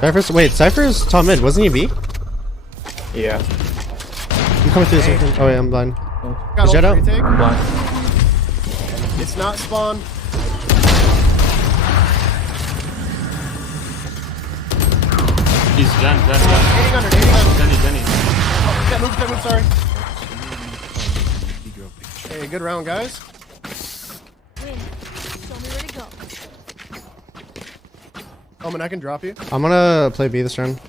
Cypher's, wait, Cypher's top mid, wasn't he B? Yeah. I'm coming through this one. Oh, wait, I'm blind. Got Is Jet out? retake. I'm blind. It's not spawn. He's Jen. Hitting under. Jenny. Oh, can't move, sorry. Hey, good round, guys. Win. Show me where to go. Omen, I can drop you. I'm gonna play B this round.